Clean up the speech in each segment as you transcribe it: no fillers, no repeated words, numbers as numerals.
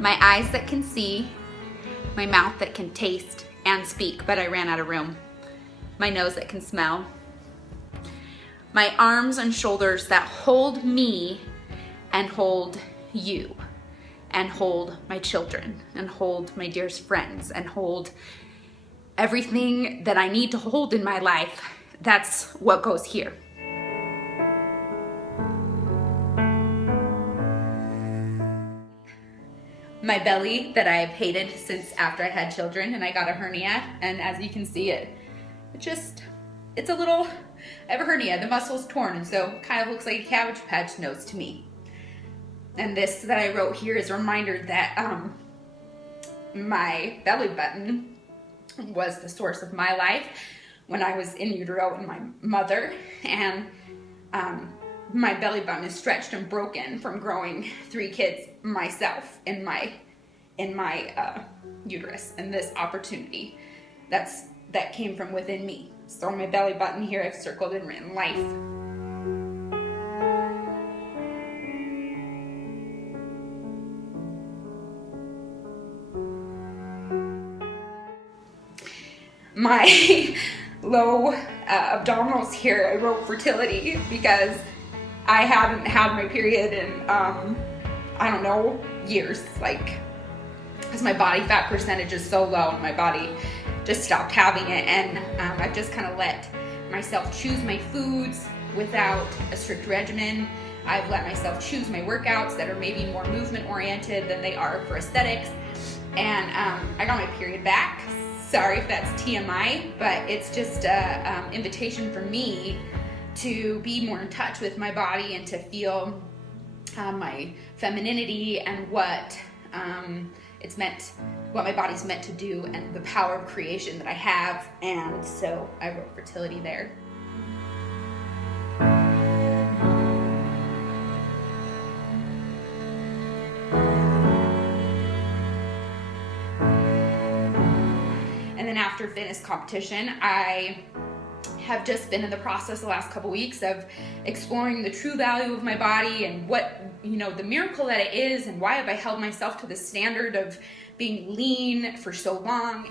My eyes that can see, my mouth that can taste and speak, but I ran out of room. My nose that can smell. My arms and shoulders that hold me and hold you and hold my children and hold my dearest friends and hold everything that I need to hold in my life. That's what goes here. My belly that I've hated since after I had children and I got a hernia, and as you can see it's a little, I have a hernia, the muscle's torn, and so kind of looks like a Cabbage Patch nose to me. And this that I wrote here is a reminder that my belly button was the source of my life when I was in utero in my mother, and my belly button is stretched and broken from growing 3 kids myself in my uterus, and this opportunity that came from within me. So my belly button here I've circled and written life. My low abdominals here, I wrote fertility because I hadn't had my period in, I don't know, years, because my body fat percentage is so low and my body just stopped having it, and I've just kind of let myself choose my foods without a strict regimen. I've let myself choose my workouts that are maybe more movement oriented than they are for aesthetics, and I got my period back. Sorry if that's TMI, but it's just an invitation for me to be more in touch with my body and to feel my femininity and what what my body's meant to do and the power of creation that I have. And so I wrote fertility there. And then after fitness competition, I have just been in the process the last couple weeks of exploring the true value of my body and what, the miracle that it is, and why have I held myself to the standard of being lean for so long.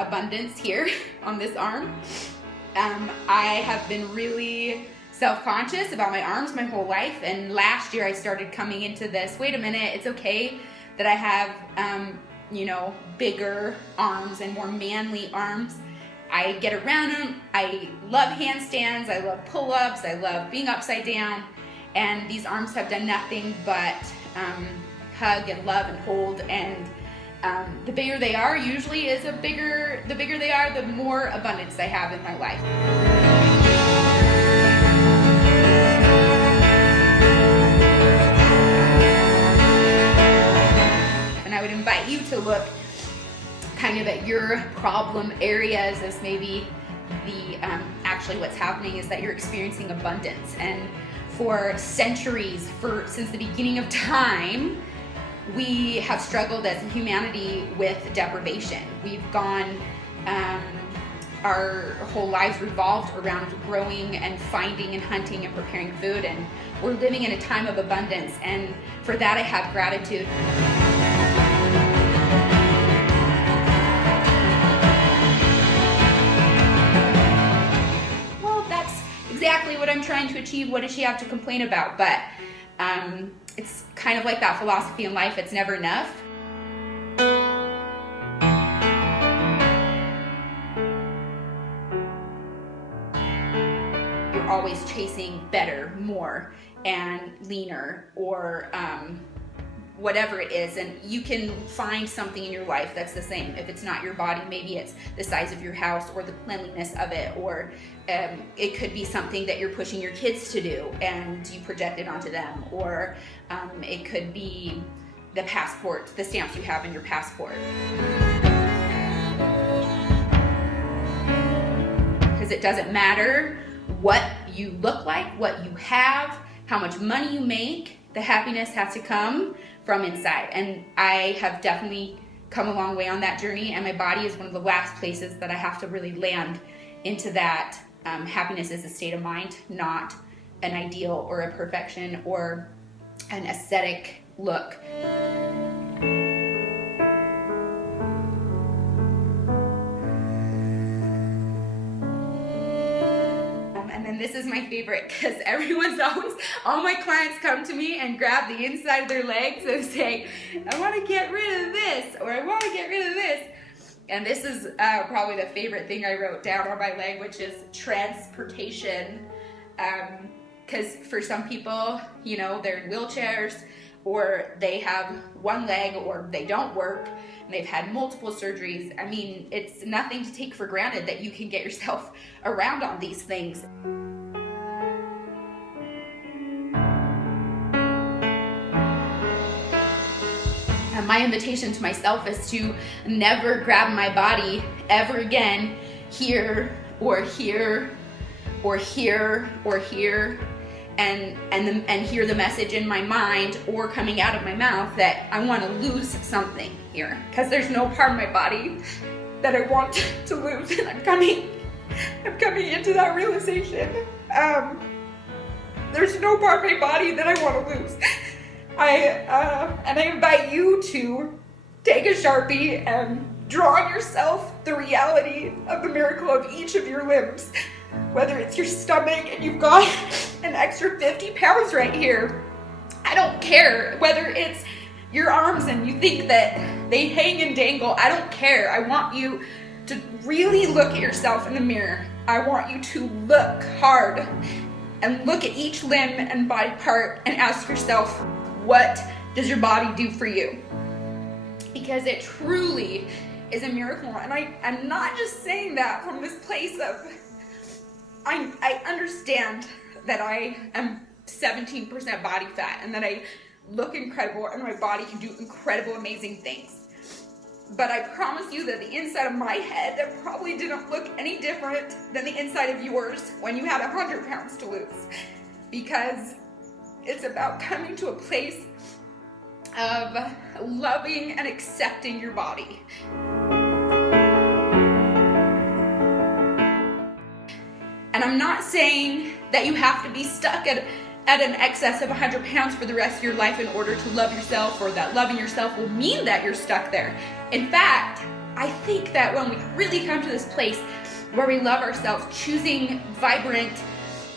Abundance here on this arm. I have been really self-conscious about my arms my whole life, and last year I started coming into this, wait a minute, it's okay that I have bigger arms and more manly arms. I get around them. I love handstands, I love pull-ups, I love being upside down, and these arms have done nothing but hug and love and hold, and the bigger they are usually the bigger they are, the more abundance I have in my life. And I would invite you to look kind of at your problem areas as maybe actually what's happening is that you're experiencing abundance. And for centuries, since the beginning of time, we have struggled as a humanity with deprivation. We've gone, our whole lives revolved around growing and finding and hunting and preparing food, and we're living in a time of abundance, and for that I have gratitude. Well, that's exactly what I'm trying to achieve. What does she have to complain about? But it's kind of like that philosophy in life, it's never enough. You're always chasing better, more, and leaner, or whatever it is, and you can find something in your life that's the same. If it's not your body, maybe it's the size of your house or the cleanliness of it, or it could be something that you're pushing your kids to do and you project it onto them, or it could be the passport, the stamps you have in your passport. Because it doesn't matter what you look like, what you have, how much money you make, the happiness has to come from inside. And I have definitely come a long way on that journey, and my body is one of the last places that I have to really land into that. Happiness is a state of mind, not an ideal or a perfection or an aesthetic look. And then this is my favorite, because all my clients come to me and grab the inside of their legs and say, I want to get rid of this, or I want to get rid of this. And this is probably the favorite thing I wrote down on my leg, which is transportation. Because for some people, they're in wheelchairs, or they have one leg, or they don't work, and they've had multiple surgeries. I mean, it's nothing to take for granted that you can get yourself around on these things. My invitation to myself is to never grab my body ever again here or here or here or here and hear the message in my mind or coming out of my mouth that I want to lose something here, because there's no part of my body that I want to lose, and I'm coming into that realization. There's no part of my body that I want to lose. And I invite you to take a Sharpie and draw on yourself the reality of the miracle of each of your limbs. Whether it's your stomach and you've got an extra 50 pounds right here. I don't care. Whether it's your arms and you think that they hang and dangle. I don't care. I want you to really look at yourself in the mirror. I want you to look hard and look at each limb and body part and ask yourself, what does your body do for you? Because it truly is a miracle. And I'm not just saying that from this place of, I understand that I am 17% body fat and that I look incredible and my body can do incredible, amazing things. But I promise you that the inside of my head probably didn't look any different than the inside of yours when you had 100 pounds to lose. Because it's about coming to a place of loving and accepting your body. And I'm not saying that you have to be stuck at an excess of 100 pounds for the rest of your life in order to love yourself, or that loving yourself will mean that you're stuck there. In fact, I think that when we really come to this place where we love ourselves, choosing vibrant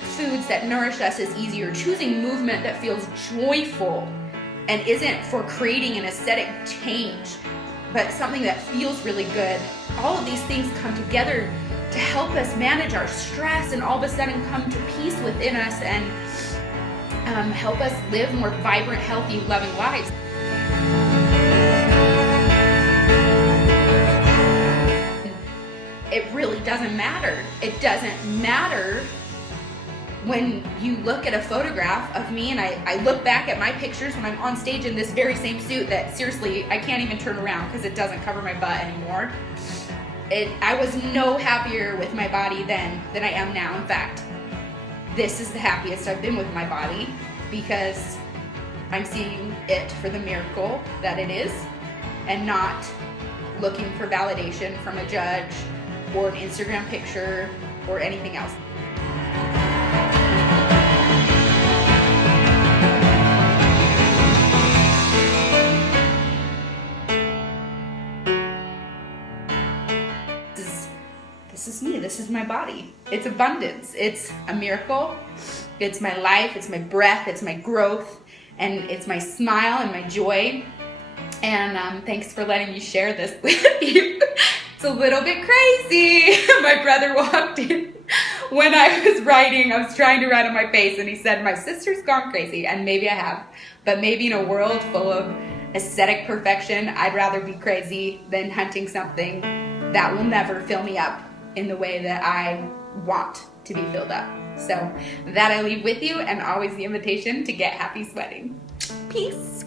foods that nourish us is easier, choosing movement that feels joyful and isn't for creating an aesthetic change, but something that feels really good. All of these things come together to help us manage our stress and all of a sudden come to peace within us and help us live more vibrant, healthy, loving lives. It really doesn't matter. It doesn't matter when you look at a photograph of me and I look back at my pictures when I'm on stage in this very same suit that seriously I can't even turn around because it doesn't cover my butt anymore. I was no happier with my body then than I am now. In fact, this is the happiest I've been with my body because I'm seeing it for the miracle that it is and not looking for validation from a judge or an Instagram picture or anything else. This is me. This is my body. It's abundance. It's a miracle. It's my life. It's my breath. It's my growth. And it's my smile and my joy. And thanks for letting me share this with you. It's a little bit crazy. My brother walked in when I was writing. I was trying to write on my face, and he said, "My sister's gone crazy." And maybe I have. But maybe in a world full of aesthetic perfection, I'd rather be crazy than hunting something that will never fill me up in the way that I want to be filled up. So that I leave with you, and always the invitation to get happy sweating. Peace.